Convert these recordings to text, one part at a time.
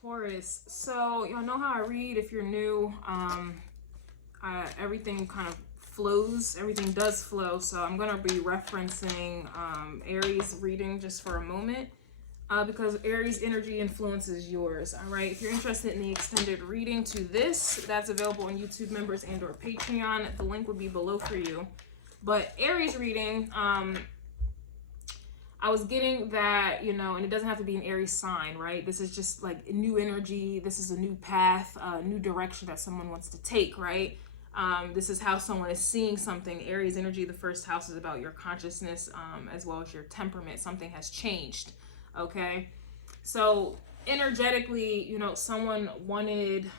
Taurus. So y'all know how I read. If you're new, everything kind of flows. Everything does flow. So I'm gonna be referencing Aries reading just for a moment, because Aries energy influences yours. All right. If you're interested in the extended reading to this, that's available on YouTube members and/or Patreon. The link would be below for you. But Aries reading, I was getting that, you know, and it doesn't have to be an Aries sign, right? This is just like new energy. This is a new path, a new direction that someone wants to take, right? This is how someone is seeing something. Aries energy, the first house is about your consciousness, as well as your temperament. Something has changed, okay? So energetically, you know, someone wanted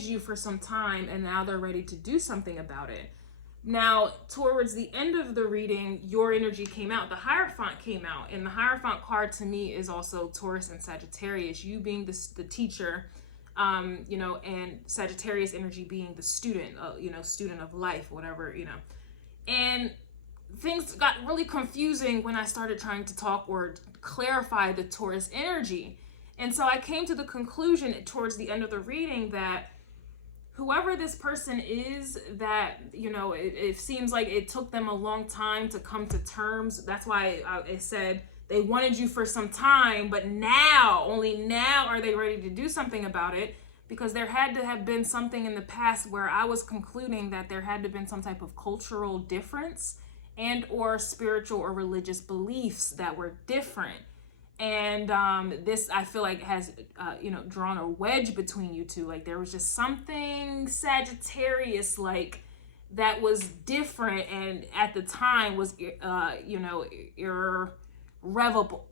you for some time, and now they're ready to do something about it. Now, towards the end of the reading, your energy came out. The Hierophant came out. And the Hierophant card to me is also Taurus and Sagittarius. You being the teacher, you know, and Sagittarius energy being the student, you know, student of life, whatever, you know. And things got really confusing when I started trying to talk or clarify the Taurus energy. And so I came to the conclusion towards the end of the reading that whoever this person is, that, you know, it seems like it took them a long time to come to terms. That's why it said they wanted you for some time, but now, only now are they ready to do something about it, because there had to have been something in the past where I was concluding that there had to have been some type of cultural difference and or spiritual or religious beliefs that were different. And this, I feel like, has, you know, drawn a wedge between you two. Like, there was just something Sagittarius-like that was different, and at the time was, you know, irrevocable,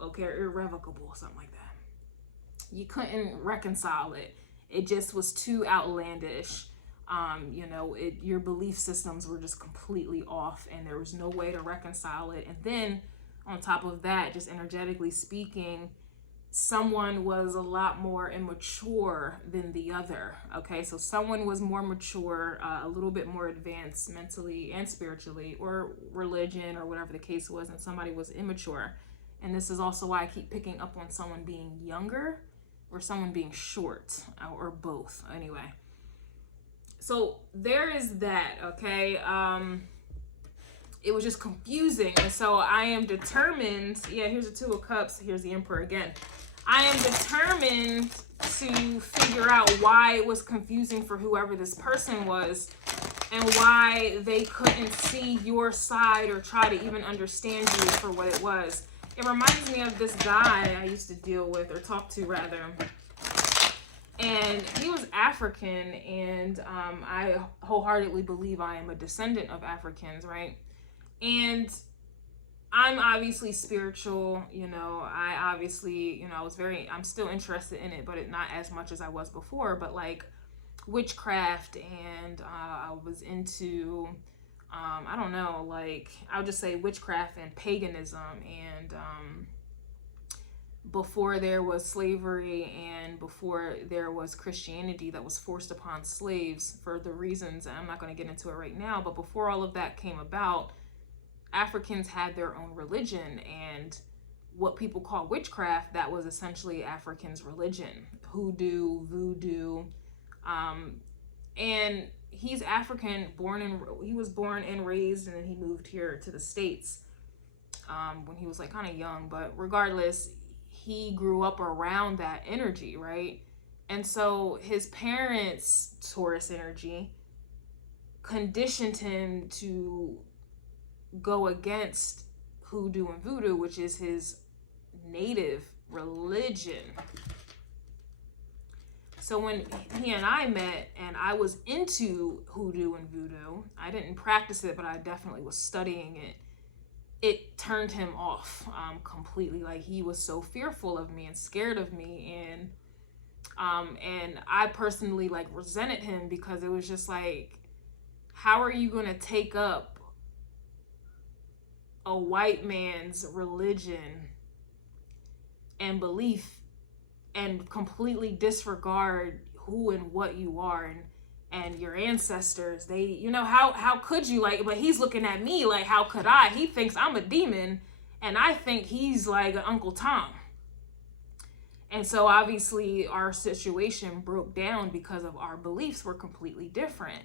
okay, irrevocable, something like that. You couldn't reconcile it. It just was too outlandish. You know, your belief systems were just completely off, and there was no way to reconcile it. And then, on top of that, just energetically speaking, someone was a lot more immature than the other, okay? So someone was more mature, a little bit more advanced mentally and spiritually, or religion, or whatever the case was, and somebody was immature. And this is also why I keep picking up on someone being younger or someone being short, or both, anyway. So there is that, okay? It was just confusing. And so I am determined, yeah, here's the Two of Cups, here's the Emperor again. I am determined to figure out why it was confusing for whoever this person was, and why they couldn't see your side or try to even understand you for what it was. It reminds me of this guy I used to deal with, or talk to rather. And he was African, and I wholeheartedly believe I am a descendant of Africans, right? And I'm obviously spiritual, you know, I obviously, you know, I'm still interested in it, but not as much as I was before, but like witchcraft, and I was into, I don't know, like, I'll just say witchcraft and paganism, and before there was slavery and before there was Christianity that was forced upon slaves for the reasons, and I'm not going to get into it right now, but before all of that came about, Africans had their own religion, and what people call witchcraft, that was essentially Africans' religion. Hoodoo, voodoo, and he's African, he was born and raised, and then he moved here to the States when he was like kind of young, but regardless, he grew up around that energy, right? And so his parents' Taurus energy conditioned him to go against hoodoo and voodoo, which is his native religion. So when he and I met, and I was into hoodoo and voodoo, I didn't practice it, but I definitely was studying it. It turned him off completely. Like, he was so fearful of me and scared of me, and I personally like resented him, because it was just like, how are you gonna take up a white man's religion and belief and completely disregard who and what you are, and your ancestors? They, you know, how could you, like, but he's looking at me like, how could I? He thinks I'm a demon, and I think he's like an Uncle Tom. And so obviously our situation broke down because of our beliefs were completely different.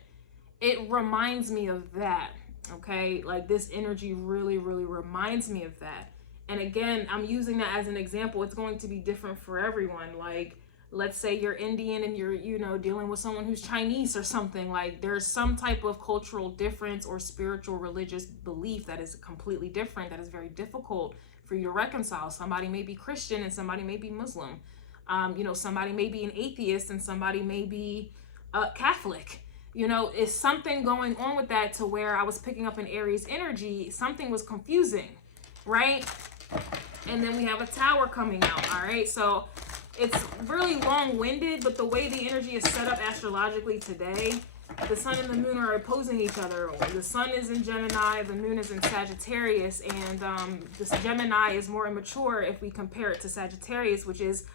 It reminds me of that, okay? Like this energy really, really reminds me of that. And again, I'm using that as an example. It's going to be different for everyone. Like, let's say you're Indian and you're, you know, dealing with someone who's Chinese or something. Like there's some type of cultural difference or spiritual religious belief that is completely different, that is very difficult for you to reconcile. Somebody may be Christian and somebody may be Muslim. You know, somebody may be an atheist and somebody may be Catholic. You know, is something going on with that to where I was picking up an Aries energy, something was confusing, right? And then we have a Tower coming out, all right? So it's really long-winded, but the way the energy is set up astrologically today, the sun and the moon are opposing each other. The sun is in Gemini, the moon is in Sagittarius, and this Gemini is more immature if we compare it to Sagittarius, which is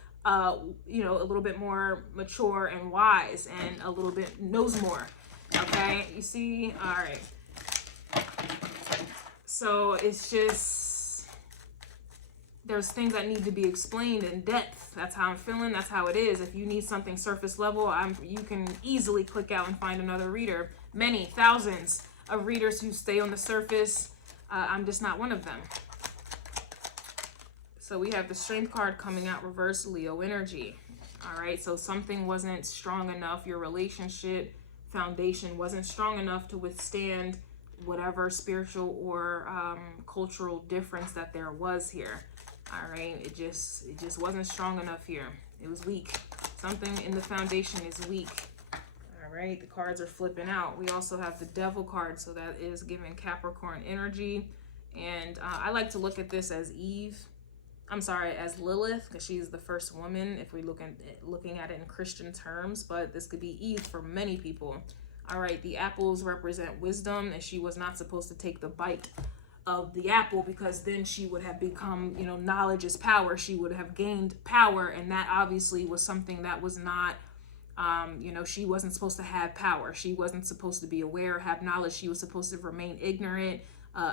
you know, a little bit more mature and wise and a little bit knows more. Okay, you see? All right. So it's just, there's things that need to be explained in depth. That's how I'm feeling. That's how it is. If you need something surface level, you can easily click out and find another reader. Many thousands of readers who stay on the surface. I'm just not one of them. So we have the Strength card coming out, reverse Leo energy. All right, so something wasn't strong enough. Your relationship foundation wasn't strong enough to withstand whatever spiritual or cultural difference that there was here. All right, it just wasn't strong enough here. It was weak. Something in the foundation is weak. All right, the cards are flipping out. We also have the Devil card, so that is giving Capricorn energy. And I like to look at this as as Lilith, because she's the first woman if we looking at it in Christian terms, but this could be Eve for many people. All right, the apples represent wisdom, and she was not supposed to take the bite of the apple because then she would have become, you know, knowledge is power. She would have gained power, and that obviously was something that was not, you know, she wasn't supposed to have power. She wasn't supposed to be aware, have knowledge. She was supposed to remain ignorant,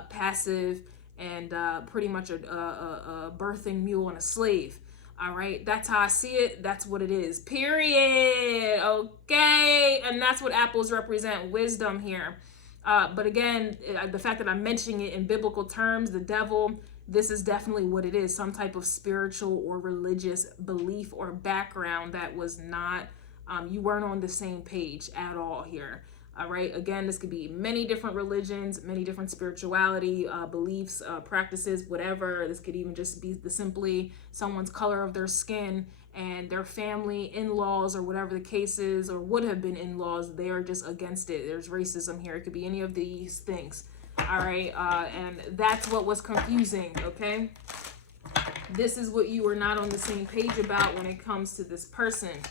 passive, and pretty much a birthing mule and a slave. All right, that's how I see it. That's what it is, period. Okay, and that's what apples represent, wisdom here. But again, the fact that I'm mentioning it in biblical terms, the devil, this is definitely what it is, some type of spiritual or religious belief or background that was not, you weren't on the same page at all here. All right, again, this could be many different religions, many different spirituality, beliefs, practices, whatever. This could even just be simply someone's color of their skin and their family, in-laws, or whatever the case is, or would have been in-laws. They are just against it. There's racism here. It could be any of these things. All right, and that's what was confusing, okay? This is what you were not on the same page about when it comes to this person,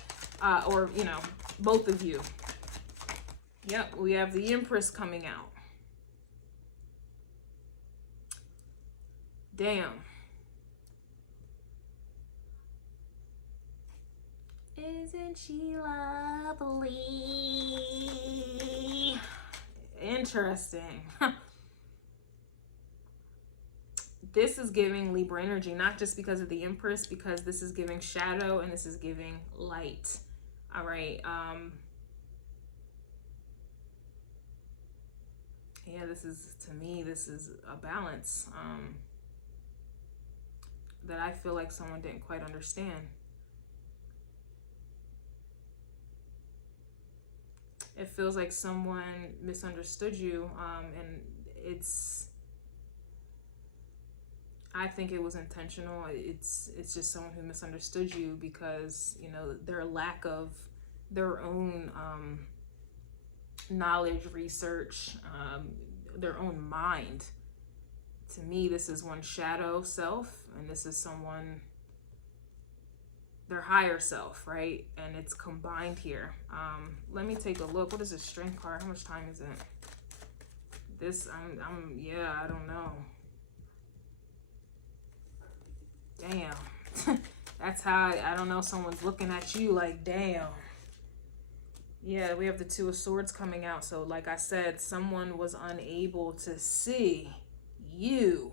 or, you know, both of you. Yep, we have the Empress coming out. Damn. Isn't she lovely? Interesting. This is giving Libra energy, not just because of the Empress, because this is giving shadow and this is giving light. All right. Yeah, this is, to me, this is a balance that I feel like someone didn't quite understand. It feels like someone misunderstood you, and I think it was intentional. It's just someone who misunderstood you because, you know, their lack of their own knowledge, research, their own mind. To me, this is one shadow self, and this is someone, their higher self, right? And it's combined here. Let me take a look. What is this Strength card? How much time is it? This, yeah, I don't know. Damn. That's how, I don't know, someone's looking at you like, damn. Yeah, we have the Two of Swords coming out. So like I said, someone was unable to see you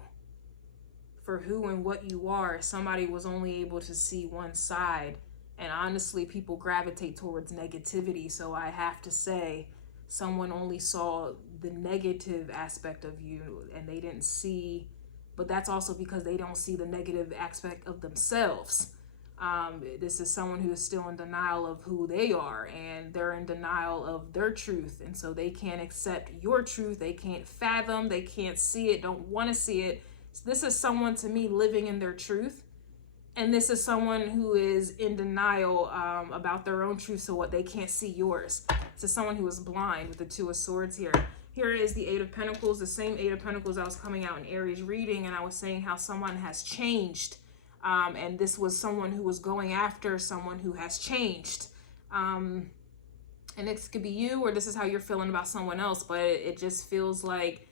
for who and what you are. Somebody was only able to see one side. And honestly, people gravitate towards negativity. So I have to say, someone only saw the negative aspect of you and they didn't see, but that's also because they don't see the negative aspect of themselves. This is someone who is still in denial of who they are, and they're in denial of their truth. And so they can't accept your truth. They can't fathom, they can't see it, don't want to see it. So this is someone, to me, living in their truth. And this is someone who is in denial about their own truth, so what they can't see yours. This is someone who is blind with the Two of Swords here. Here is the Eight of Pentacles, the same Eight of Pentacles I was coming out in Aries reading, and I was saying how someone has changed. And this was someone who was going after someone who has changed. And this could be you, or this is how you're feeling about someone else, but it just feels like...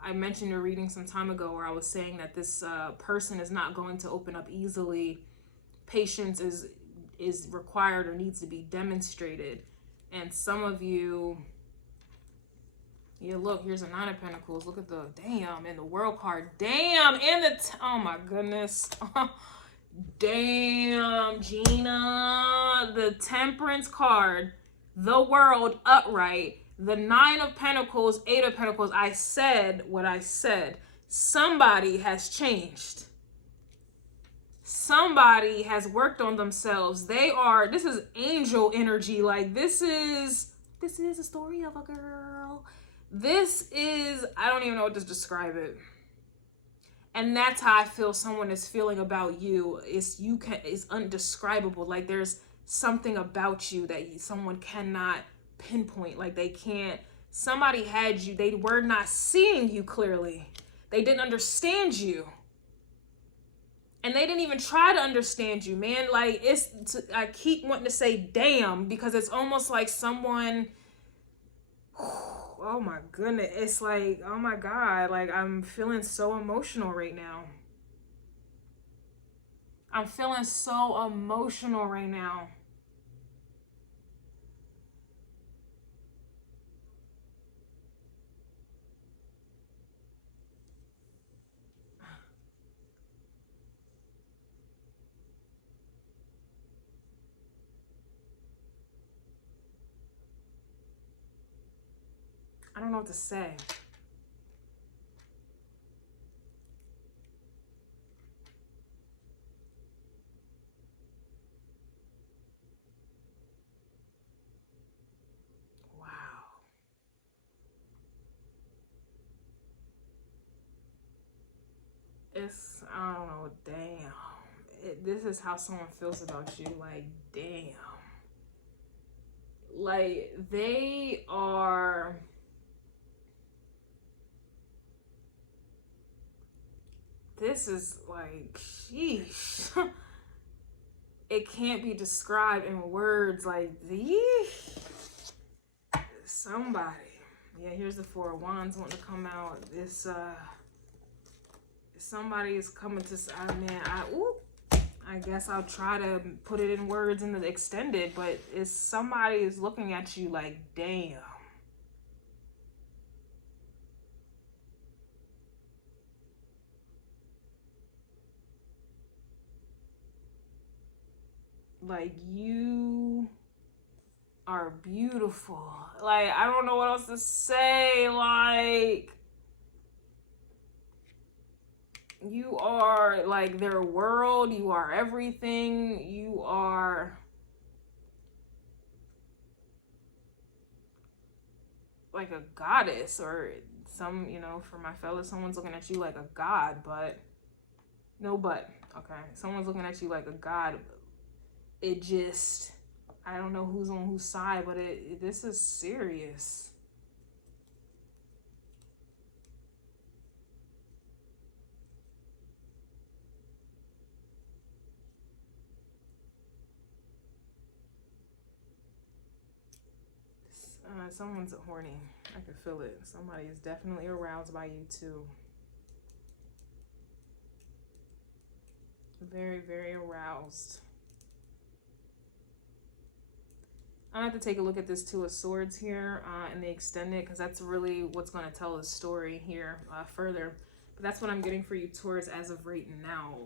I mentioned a reading some time ago where I was saying that this person is not going to open up easily. Patience is required or needs to be demonstrated. And some of you, yeah, look, here's a Nine of Pentacles. Look at the, damn, and the World card. Damn, and the, oh my goodness. Damn, Gina. The Temperance card, the World upright. The Nine of Pentacles, Eight of Pentacles. I said what I said. Somebody has changed. Somebody has worked on themselves. This is angel energy. Like, this is a story of a girl. This is, I don't even know what to describe it. And that's how I feel someone is feeling about you. It's undescribable. Like, there's something about you that someone cannot pinpoint. Like, they can't, somebody had you, they were not seeing you clearly. They didn't understand you, and they didn't even try to understand you, man. Like, I keep wanting to say damn, because it's almost like someone, oh my goodness, it's like, oh my God, like, I'm feeling so emotional right now. I'm feeling so emotional right now. I don't know what to say. Wow. I don't know, damn. This is how someone feels about you, like, damn. Like, they are... This is like, sheesh. It can't be described in words. Like, somebody. Yeah, here's the Four of Wands wanting to come out. This, somebody is coming to, I guess I'll try to put it in words in the extended, but it's somebody is looking at you like, damn. Like, you are beautiful. Like, I don't know what else to say. Like, you are like their world. You are everything. You are like a goddess, or some, you know, for my fellas, someone's looking at you like a god, but no, but okay, someone's looking at you like a god. It just, I don't know who's on whose side, but this is serious. Someone's horny. I can feel it. Somebody is definitely aroused by you too. Very, very aroused. I have to take a look at this Two of Swords here in the extended, because that's really what's going to tell the story here further. But that's what I'm getting for you, Taurus, as of right now.